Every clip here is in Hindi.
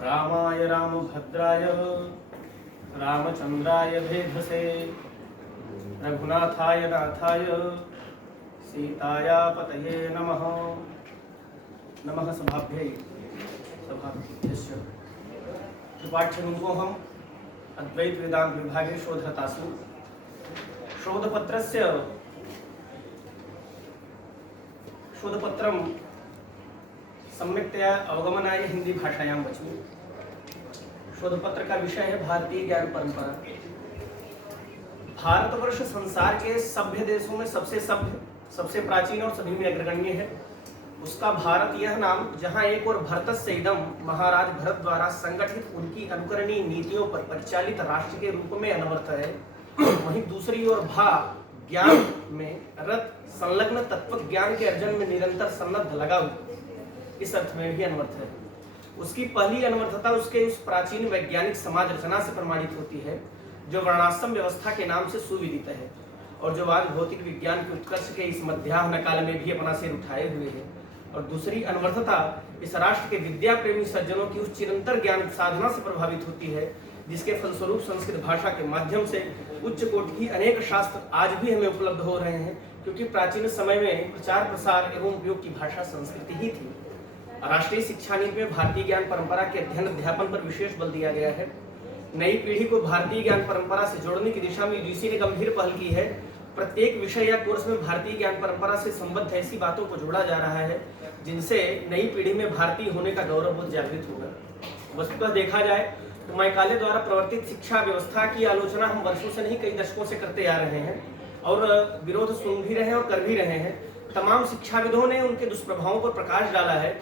रामाय रामभद्राय रामचंद्राय भेधसे रघुनाथाय नाथाय सीताया पतये नमः। नमः सभाभ्यै सभाभ्यश्च त्रिपाठ्यनुगोऽहम् अद्वैत वेदांत विभागे शोधरतासु। शोधपत्रं सम्यक्तया अवगमनाय हिंदी भाषायां वचामि। शोधपत्र का विषय है भारतीय ज्ञान परंपरा। भारतवर्ष संसार के सभ्य देशों में सबसे सभ्य, सबसे प्राचीन और सभी में अग्रगण्य है। उसका भारत यह नाम, जहाँ एक और भरतस्य इदं महाराज भरत द्वारा संगठित उनकी अनुकरणीय नीतियों पर परिचालित राष्ट्र के रूप में अनवर्थ है, वहीं दूसरी ओर भा ज्ञान में रत संलग्न तत्व ज्ञान के अर्जन में निरंतर सन्नद्ध लगा हुआ, इस अर्थ में भी अनवर्थ है। उसकी पहली अनवर्थता उसके उस प्राचीन वैज्ञानिक समाज रचना से प्रमाणित होती है जो वर्णाश्रम व्यवस्था के नाम से सुविदित है और जो आज भौतिक विज्ञान के उत्कर्ष के इस मध्याह्न काल में भी अपना सिर उठाए हुए है। और दूसरी अनवर्थता इस राष्ट्र के विद्या प्रेमी सज्जनों की उस चिरंतर ज्ञान साधना से प्रभावित होती है जिसके फलस्वरूप संस्कृत भाषा के माध्यम से उच्च कोटि की अनेक शास्त्र आज भी हमें उपलब्ध हो रहे हैं, क्योंकि प्राचीन समय में प्रचार प्रसार एवं उपयोग की भाषा संस्कृत ही थी। राष्ट्रीय शिक्षा नीति में भारतीय ज्ञान परंपरा के अध्ययन अध्यापन पर विशेष बल दिया गया है। नई पीढ़ी को भारतीय ज्ञान परंपरा से जोड़ने की दिशा में यूजीसी ने गंभीर पहल की है। प्रत्येक विषय या कोर्स में भारतीय ज्ञान परंपरा से संबद्ध ऐसी बातों को जोड़ा जा रहा है जिनसे नई पीढ़ी में भारतीय होने का गौरव बोध जागृत होगा। वस्तुतः देखा जाए तो मैकाले द्वारा प्रवर्तित शिक्षा व्यवस्था की आलोचना हम वर्षों से नहीं, कई दशकों से करते आ रहे हैं और विरोध सुन भी रहे हैं और कर भी रहे हैं। तमाम शिक्षाविदों ने उनके दुष्प्रभावों पर प्रकाश डाला है।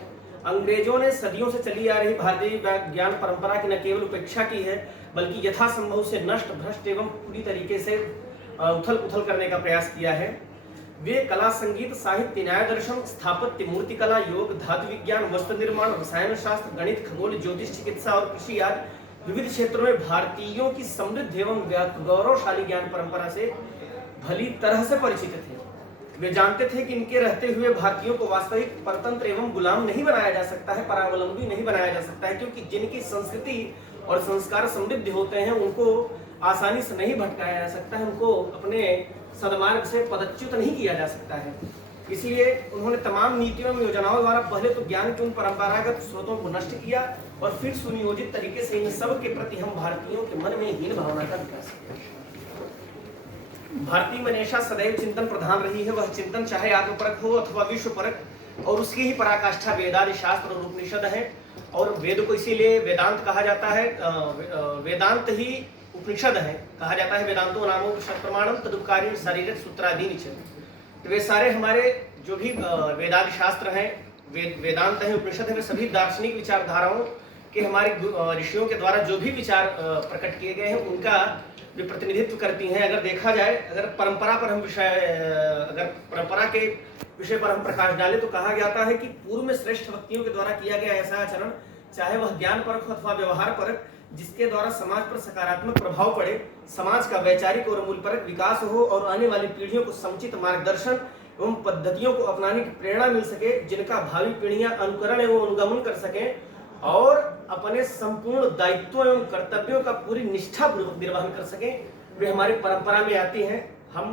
अंग्रेजों ने सदियों से चली आ रही भारतीय ज्ञान परंपरा की न केवल उपेक्षा की है, बल्कि यथासंभव से नष्ट, भ्रष्ट एवं पूरी तरीके से उथल पुथल करने का प्रयास किया है। वे कला, संगीत, साहित्य, न्याय दर्शन, स्थापत्य, मूर्तिकला, योग, धातु विज्ञान, वस्त्र निर्माण, रसायन शास्त्र, गणित, खगोल, ज्योतिष, चिकित्सा और कृषि आदि विविध क्षेत्रों में भारतीयों की समृद्ध एवं गौरवशाली ज्ञान परंपरा से भली तरह से परिचित थे। वे जानते थे कि इनके रहते हुए भारतीयों को वास्तविक परतंत्र एवं गुलाम नहीं बनाया जा सकता है, परावलंबी नहीं बनाया जा सकता है, क्योंकि जिनकी संस्कृति और संस्कार समृद्ध होते हैं उनको आसानी से नहीं भटकाया जा सकता है, उनको अपने सदमार्ग से पदच्युत नहीं किया जा सकता है। इसलिए उन्होंने तमाम नीतियों में योजनाओं द्वारा पहले तो ज्ञान के उन परंपरागत स्रोतों को नष्ट किया और फिर सुनियोजित तरीके से इन सब के प्रति हम भारतीयों के मन में हीन भावना का विकास किया। भारतीय मनीषा सदैव चिंतन प्रधान रही है। वह चिंतन चाहे आत्मपरक हो अथवा विश्व परक, और उसकी ही पराकाष्ठा वेदादि शास्त्र और उपनिषद है। और वेद को इसीलिए वेदांत कहा जाता है, वेदांत ही उपनिषद है, कहा जाता है वेदांतो नामो प्रमाणम तदुपकारी शारीरिक सूत्रादीनि च। तो वे सारे हमारे जो भी वेदादि शास्त्र हैं, वेदांत है, उपनिषद है, वे सभी दार्शनिक विचारधाराओं के हमारे ऋषियों के द्वारा जो भी विचार प्रकट किए गए हैं उनका वे प्रतिनिधित्व करती हैं। अगर देखा जाए, अगर परंपरा के विषय पर हम प्रकाश डालें तो कहा जाता है कि पूर्व में श्रेष्ठ व्यक्तियों के द्वारा किया गया ऐसा आचरण, चाहे वह ज्ञान परक हो अथवा व्यवहार परक, जिसके द्वारा समाज पर सकारात्मक प्रभाव पड़े, समाज का वैचारिक और मूल्यपरक विकास हो और आने वाली पीढ़ियों को समुचित मार्गदर्शन एवं पद्धतियों को अपनाने की प्रेरणा मिल सके, जिनका भावी पीढ़ियां अनुकरण एवं अनुगमन कर सकें और अपने संपूर्ण दायित्वों एवं कर्तव्यों का पूरी निष्ठापूर्वक निर्वहन कर सकें, वे हमारी परंपरा में आती हैं। हम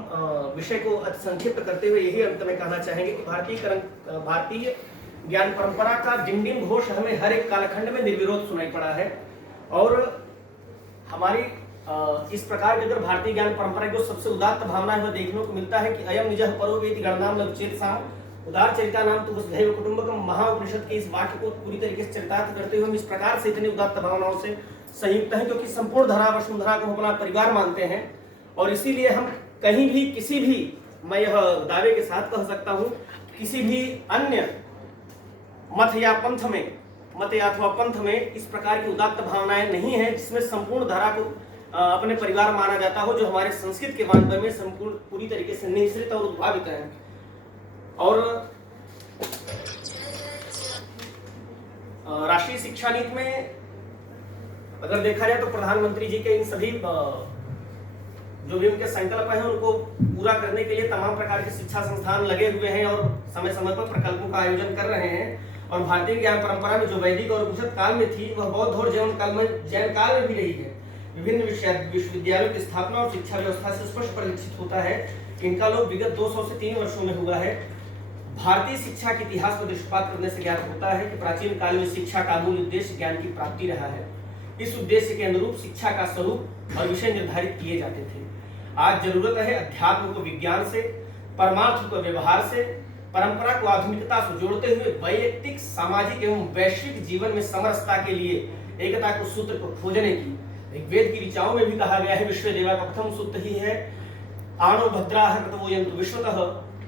विषय को अति संक्षिप्त करते हुए यही अंत में कहना चाहेंगे कि भारतीय ज्ञान परंपरा का डिंडिम घोष हमें हर एक कालखंड में निर्विरोध सुनाई पड़ा है। और हमारी इस प्रकार की अगर भारतीय ज्ञान परंपरा की सबसे उदात्त भावना है वह देखने को मिलता है कि अयम निजः परो वेति गणनाम लघुचेतसाम उदार चरिता नाम तो वसुधैव कुटुंबकम महाउपनिषद के इस वाक्य को पूरी तरीके से चरितार्थ करते हुए हम इस प्रकार से इतनी उदात्त भावनाओं से संयुक्त हैं, क्योंकि संपूर्ण धरा वसुंधरा को अपना परिवार मानते हैं। और इसीलिए हम कहीं भी किसी भी, मैं यह दावे के साथ कह सकता हूँ, किसी भी अन्य मत या अथवा पंथ में इस प्रकार की उदात्त भावनाएं नहीं है जिसमें संपूर्ण धारा को अपने परिवार माना जाता हो, जो हमारे संस्कृत के वांग्मय में संपूर्ण पूरी तरीके से निहित और उद्भावित है। और राष्ट्रीय शिक्षा नीति में अगर देखा जाए तो प्रधानमंत्री जी के इन सभी जो भी उनके संकल्प हैं उनको पूरा करने के लिए तमाम प्रकार के शिक्षा संस्थान लगे हुए हैं और समय समय पर प्रकल्पों का आयोजन कर रहे हैं। और भारतीय ज्ञान परंपरा में जो वैदिक और उपनिषद काल में थी वह बौद्ध और जैन काल में भी रही है। विभिन्न विश्वविद्यालयों की स्थापना और शिक्षा व्यवस्था से स्पष्ट परिलक्षित होता है कि इनका लोप विगत 200 से 3 वर्षों में हुआ है। भारतीय शिक्षा के इतिहास पर दृष्टिपात करने से ज्ञात होता है कि प्राचीन काल में शिक्षा का मूल उद्देश्य ज्ञान की प्राप्ति रहा है। इस उद्देश्य के अनुरूप शिक्षा का स्वरूप और विषय निर्धारित किए जाते थे। आज जरूरत है अध्यात्म को विज्ञान से, परमार्थ को व्यवहार से, परंपरा को आधुनिकता से जोड़ते हुए वैयक्तिक, सामाजिक एवं वैश्विक जीवन में समरसता के लिए एकता को सूत्र को खोजने की। एक वेद की ऋचाओं में भी कहा गया है, विश्व देवा का प्रथम सूत्र ही है आणो भद्राः कृतवो यन्तु विश्वतः,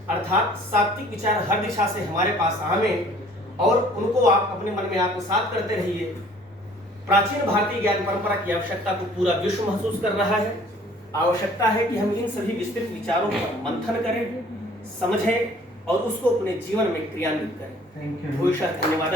अर्थात सात्विक विचार हर दिशा से हमारे पास आवे और उनको आप अपने मन में आत्मसात करते रहिए। प्राचीन भारतीय ज्ञान परंपरा की आवश्यकता को पूरा विश्व महसूस कर रहा है। आवश्यकता है कि हम इन सभी विस्तृत विचारों पर मंथन करें, समझें और उसको अपने जीवन में क्रियान्वित करें। Thank you. भूयशः धन्यवाद।